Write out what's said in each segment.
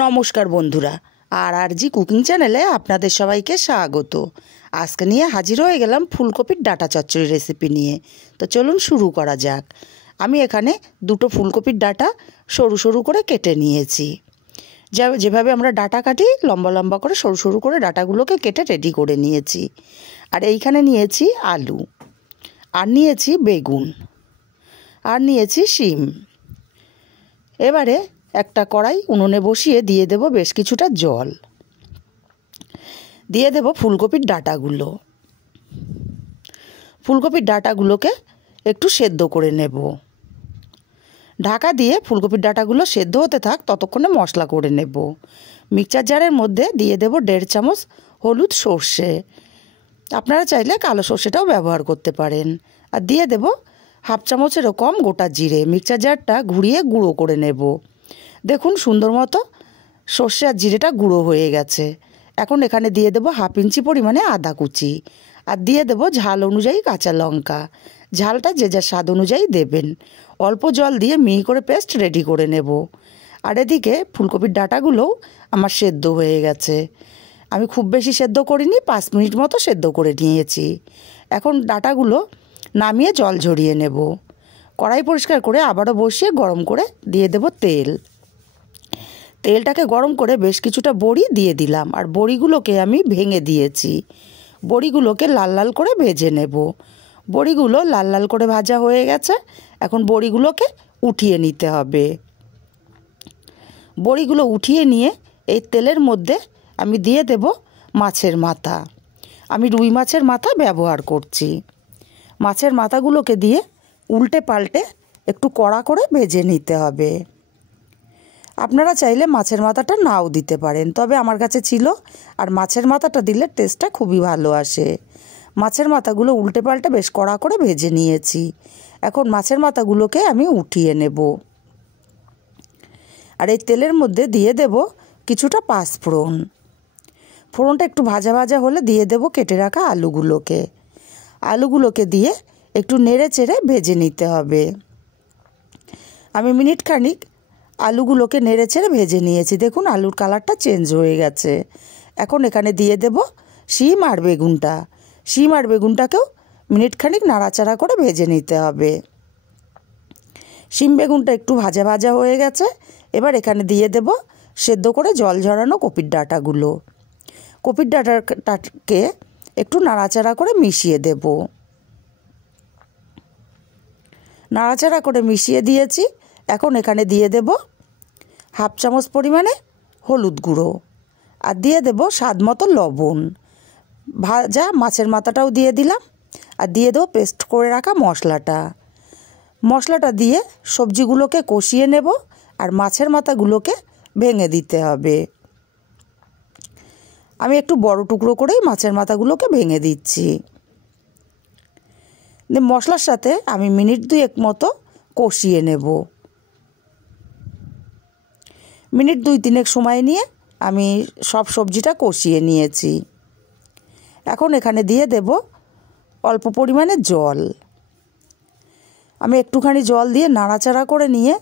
নমস্কার বন্ধুরা, আর জি কুকিং চ্যানেলে আপনাদের সবাইকে স্বাগত। আজকে নিয়ে হাজির হয়ে গেলাম ফুলকপির ডাঁটা চচ্চড়ি রেসিপি নিয়ে। তো চলুন শুরু করা যাক। আমি এখানে দুটো ফুলকপির ডাঁটা সরু সরু করে কেটে নিয়েছি। যেভাবে আমরা ডাঁটা কাটি লম্বা লম্বা করে সরু সরু করে ডাঁটাগুলোকে কেটে রেডি করে নিয়েছি। আর এইখানে নিয়েছি আলু, আর নিয়েছি বেগুন, আর নিয়েছি শিম। এবারে একটা কড়াই উনুনে বসিয়ে দিয়ে দেব বেশ কিছুটা জল, দিয়ে দেব ফুলকপির ডাঁটাগুলো। ফুলকপির ডাঁটাগুলোকে একটু সেদ্ধ করে নেব। ঢাকা দিয়ে ফুলকপির ডাঁটাগুলো সেদ্ধ হতে থাক, ততক্ষণে মশলা করে নেব। মিক্সচার জারের মধ্যে দিয়ে দেব 1.5 চামচ হলুদ সর্ষে, আপনারা চাইলে কালো সর্ষেটাও ব্যবহার করতে পারেন। আর দিয়ে দেব 1/2 চামচেরও কম গোটা জিরে। মিক্সচার জারটা ঘুরিয়ে গুঁড়ো করে নেব। দেখুন সুন্দর মতো সর্ষে আর জিরেটা গুঁড়ো হয়ে গেছে। এখন এখানে দিয়ে দেব 1/2 ইঞ্চি পরিমাণে আদা কুচি, আর দিয়ে দেব ঝাল অনুযায়ী কাঁচা লঙ্কা। ঝালটা যে যার স্বাদ অনুযায়ী দেবেন। অল্প জল দিয়ে মিহি করে পেস্ট রেডি করে নেব। আর এদিকে ফুলকপির ডাঁটাগুলোও আমার সেদ্ধ হয়ে গেছে। আমি খুব বেশি সেদ্ধ করিনি, 5 মিনিট মতো সেদ্ধ করে নিয়েছি। এখন ডাঁটাগুলো নামিয়ে জল ঝরিয়ে নেব। কড়াই পরিষ্কার করে আবারও বসিয়ে গরম করে দিয়ে দেব তেল। তেলটাকে গরম করে বেশ কিছুটা বড়ি দিয়ে দিলাম, আর বড়িগুলোকে আমি ভেঙে দিয়েছি। বড়িগুলোকে লাল লাল করে ভেজে নেব। বড়িগুলো লাল লাল করে ভাজা হয়ে গেছে। এখন বড়িগুলোকে উঠিয়ে নিতে হবে। বড়িগুলো উঠিয়ে নিয়ে এই তেলের মধ্যে আমি দিয়ে দেব মাছের মাথা। আমি রুই মাছের মাথা ব্যবহার করছি। মাছের মাথাগুলোকে দিয়ে উল্টে পাল্টে একটু কড়া করে ভেজে নিতে হবে। আপনারা চাইলে মাছের মাথাটা নাও দিতে পারেন, তবে আমার কাছে ছিল, আর মাছের মাথাটা দিলে টেস্টটা খুবই ভালো আসে। মাছের মাথাগুলো উল্টে পাল্টে বেশ কড়া করে ভেজে নিয়েছি। এখন মাছের মাথাগুলোকে আমি উঠিয়ে নেব। আর এই তেলের মধ্যে দিয়ে দেব কিছুটা পাঁচফোড়ন। ফোড়নটা একটু ভাজা ভাজা হলে দিয়ে দেব কেটে রাখা আলুগুলোকে। আলুগুলোকে দিয়ে একটু নেড়ে চেড়ে ভেজে নিতে হবে। আমি মিনিট খানিক আলুগুলোকে নেড়ে চেড়ে ভেজে নিয়েছি। দেখুন আলুর কালারটা চেঞ্জ হয়ে গেছে। এখন এখানে দিয়ে দেব শিম আর বেগুনটা। শিম আর বেগুনটাকেও মিনিট খানিক নাড়াচাড়া করে ভেজে নিতে হবে। শিম বেগুনটা একটু ভাজা ভাজা হয়ে গেছে। এবার এখানে দিয়ে দেব সেদ্ধ করে জল ঝরানো কপির ডাঁটাগুলো। কপির ডাঁটাকে একটু নাড়াচাড়া করে মিশিয়ে দেব। নাড়াচাড়া করে মিশিয়ে দিয়েছি। এখন এখানে দিয়ে দেব 1/2 চামচ পরিমাণে হলুদ গুঁড়ো, আর দিয়ে দেব স্বাদ মতো লবণ। ভাজা মাছের মাথাটাও দিয়ে দিলাম, আর দিয়ে দেবো পেস্ট করে রাখা মশলাটা। মশলাটা দিয়ে সবজিগুলোকে কষিয়ে নেব, আর মাছের মাথাগুলোকে ভেঙে দিতে হবে। আমি একটু বড় টুকরো করেই মাছের মাথাগুলোকে ভেঙে দিচ্ছি। মশলার সাথে আমি মিনিট 2 মতো কষিয়ে নেব। মিনিট 2-3 সময় নিয়ে আমি সব সবজিটা কষিয়ে নিয়েছি। এখন এখানে দিয়ে দেব অল্প পরিমাণে জল। আমি একটুখানি জল দিয়ে নাড়াচাড়া করে নিয়ে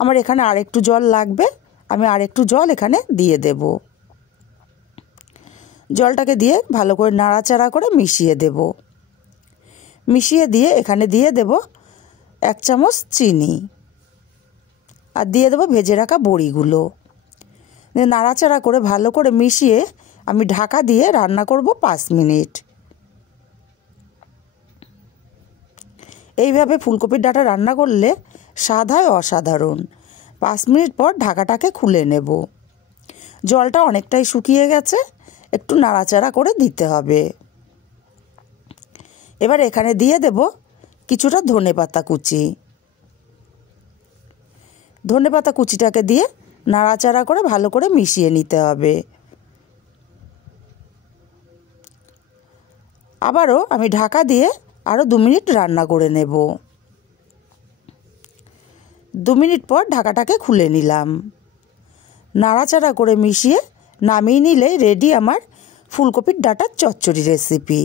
আমার এখানে আরেকটু জল লাগবে, আমি আরেকটু জল এখানে দিয়ে দেব। জলটাকে দিয়ে ভালো করে নাড়াচাড়া করে মিশিয়ে দেব। মিশিয়ে দিয়ে এখানে দিয়ে দেব 1 চামচ চিনি, আর দিয়ে দেবো ভেজে রাখা বড়িগুলো। নাড়াচাড়া করে ভালো করে মিশিয়ে আমি ঢাকা দিয়ে রান্না করব 5 মিনিট। এইভাবে ফুলকপির ডাঁটা রান্না করলে স্বাদ হয় অসাধারণ। 5 মিনিট পর ঢাকাটাকে খুলে নেব। জলটা অনেকটাই শুকিয়ে গেছে, একটু নাড়াচাড়া করে দিতে হবে। এবার এখানে দিয়ে দেব কিছুটা ধনেপাতা কুচি। ধনেপাতা কুচিটাকে দিয়ে নাড়াচাড়া করে ভালো করে মিশিয়ে নিতে হবে। আবারও আমি ঢাকা দিয়ে আরও 2 মিনিট রান্না করে নেব। 2 মিনিট পর ঢাকাটাকে খুলে নিলাম। নাড়াচাড়া করে মিশিয়ে নামিয়ে নিলেই রেডি আমার ফুলকপির ডাঁটার চচ্চড়ি রেসিপি।